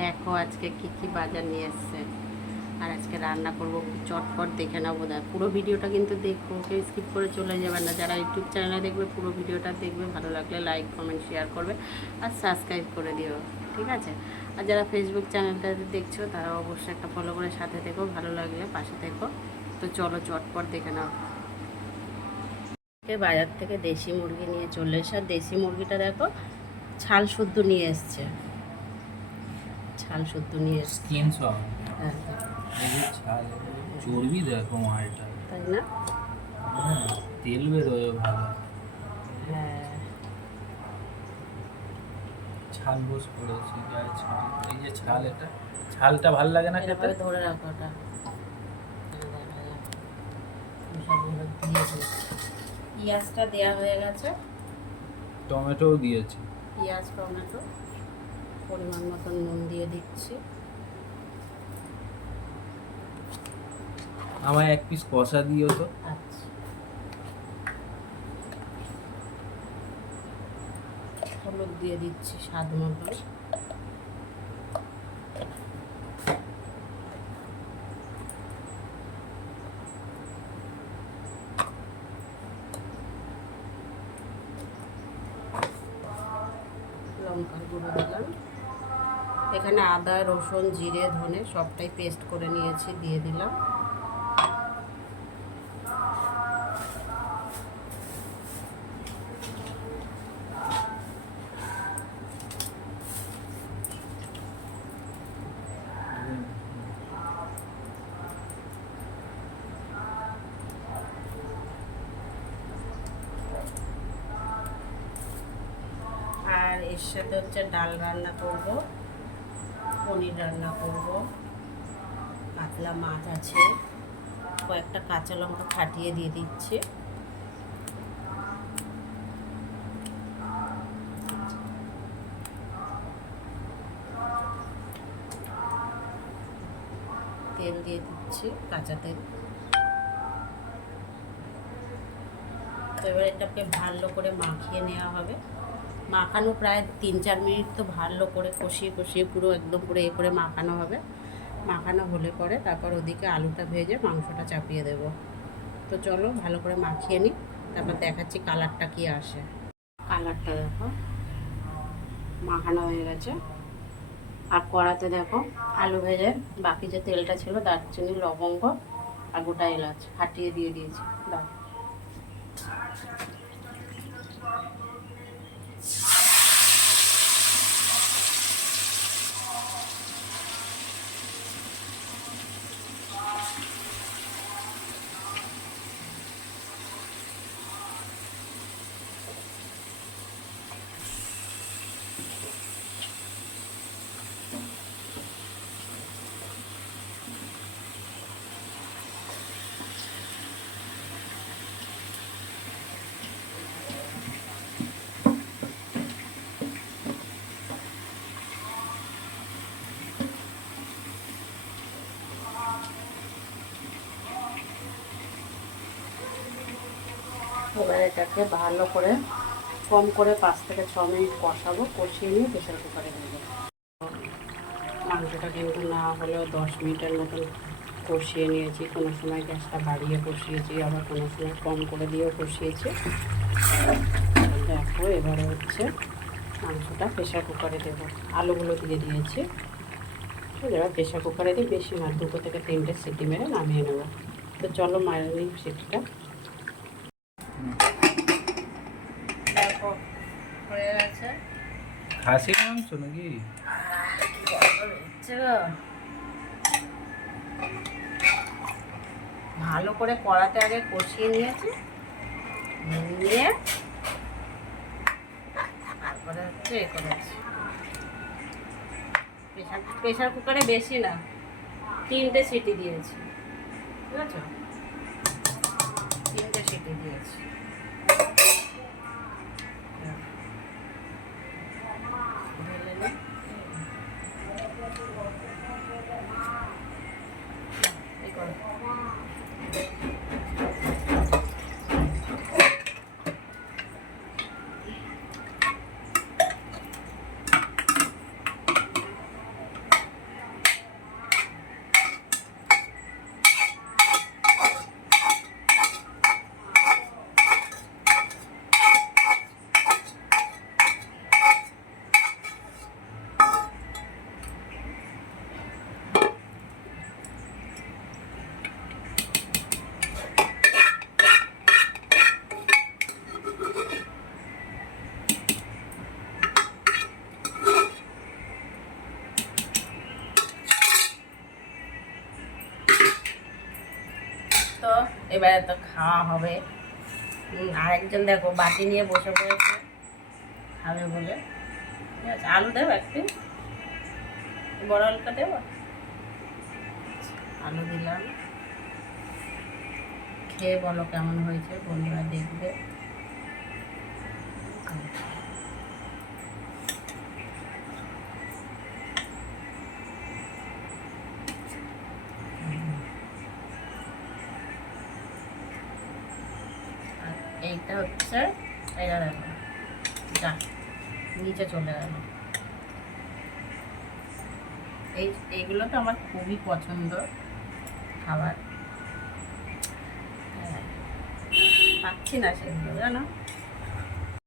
দেখো আজকে কি কি বাজার নিয়ে এসছে। আর আজকে রান্না করবো চটপট, দেখে নেবো। পুরো ভিডিওটা কিন্তু দেখবো, কেউ স্কিপ করে চলে যাবে না। যারা ইউটিউব চ্যানেলে দেখবে পুরো ভিডিওটা দেখবে, ভালো লাগলে লাইক কমেন্ট শেয়ার করবে আর সাবস্ক্রাইব করে দিও, ঠিক আছে? আর যারা ফেসবুক চ্যানেলটাতে দেখছো তারা অবশ্যই একটা ফলো করে সাথে থেকো, ভালো লাগলে পাশে থেকো। তো চলো চটপট দেখে নাও। বাজার থেকে দেশি মুরগি নিয়ে চলে এসে, আর দেশি মুরগিটা দেখো ছাল শুদ্ধ নিয়ে এসছে, ছাল শুদ্ধ নিয়ে এসছে। স্কিন সহ হ্যাঁ এই যে ছাল, চর্বি দেখো মালটা, তাই না? হ্যাঁ, তেল বেরোয় ভালো। হ্যাঁ ছাল বোস করেছি গায়ে ছাল, এই যে ছাল, এটা ছালটা ভাল লাগে না খেতে। এরপরে ধরে রাখো ওটা, সবগুলো দিয়ে দিই। পেঁয়াজটা দেওয়া হয়ে গেছে, টমেটোও দিয়েছি। পেঁয়াজ টমেটো, পরিমাণ মতন নুন দিয়ে দিচ্ছি। আমায় এক পিস কষা দিও তো। আচ্ছা, হলুদ দিয়ে দিচ্ছি স্বাদ মতন। লঙ্কার গুঁড়ো দিলাম। এখানে আদা রসুন জিরে ধনে সবটাই পেস্ট করে নিয়েছি, দিয়ে দিলাম। আর এর সাথে হচ্ছে ডাল রান্না করব, পনির রান্না করব, কাতলা মাছ আছে, কয়েকটা কাঁচা লঙ্কা ফাটিয়ে দিয়ে দিচ্ছি। তেল দিয়ে দিচ্ছি, কাঁচা তেল। তো এবার এটাকে ভালো করে মাখিয়ে নেওয়া হবে। মাখানো প্রায় 3-4 মিনিট তো ভালো করে কষিয়ে কষিয়ে পুরো একদম পুরো এ করে মাখানো হবে। মাখানো হলে পরে তারপর ওদিকে আলুটা ভেজে মাংসটা চাপিয়ে দেব। তো চলো ভালো করে মাখিয়ে নিই, তারপর দেখাচ্ছি কালারটা কি আসে। কালারটা দেখো মাখানো হয়ে গেছে। আর কড়াতে দেখো আলু ভেজে বাকি যে তেলটা ছিল, দারচিনি লবঙ্গ আর গোটা এলাচ ফাটিয়ে দিয়ে দিয়েছি। দাও, এবার এটাকে ভালো করে কম করে 5 থেকে 6 মিনিট কষাবো, কষিয়ে নিয়ে প্রেশার কুকারে দেবো। মাংসটা কিন্তু না হলেও 10 মিনিটের মতন কষিয়ে নিয়েছি। কোনো সময় গ্যাসটা বাড়িয়ে কষিয়েছি, আবার কোনো সময় কম করে দিয়েও কষিয়েছি। দেখো এবারে হচ্ছে মাংসটা প্রেশার কুকারে দেবো, আলুগুলো দিয়ে দিয়েছি। এবার প্রেশার কুকারে দিয়ে বেশি না 2 থেকে 3টে সিটি মেরে নামিয়ে নেবো। তো চলো মায়ের নিই সিটিটা। দেখো হয়ে গেছে। খাসির মাংস নাকি? ভালো করে কড়াতে আগে কষিয়ে নিয়েছি, নিয়ে তারপরে হচ্ছে এ করেছি। প্রেশার কুকারে বেশি না 3টে সিটি দিয়েছি, ঠিক আছে? 3টে সিটি দিয়েছি। এবারে তো খাওয়া হবে। আরেকজন দেখো বাটি নিয়ে বসে পড়েছে খাবে বলে। ঠিক আছে, আলু দেবো একটু, বড় আলুটা দেবো, আলু দিলাম। খেয়ে বলো কেমন হয়েছে, বন্ধুরা দেখবে। আর এইটা হচ্ছে, এটা দেখো যা নিচে চলে গেল। এইগুলো তো আমার খুবই পছন্দ খাবার। হ্যাঁ, পাচ্ছি না সেগুলো জানো।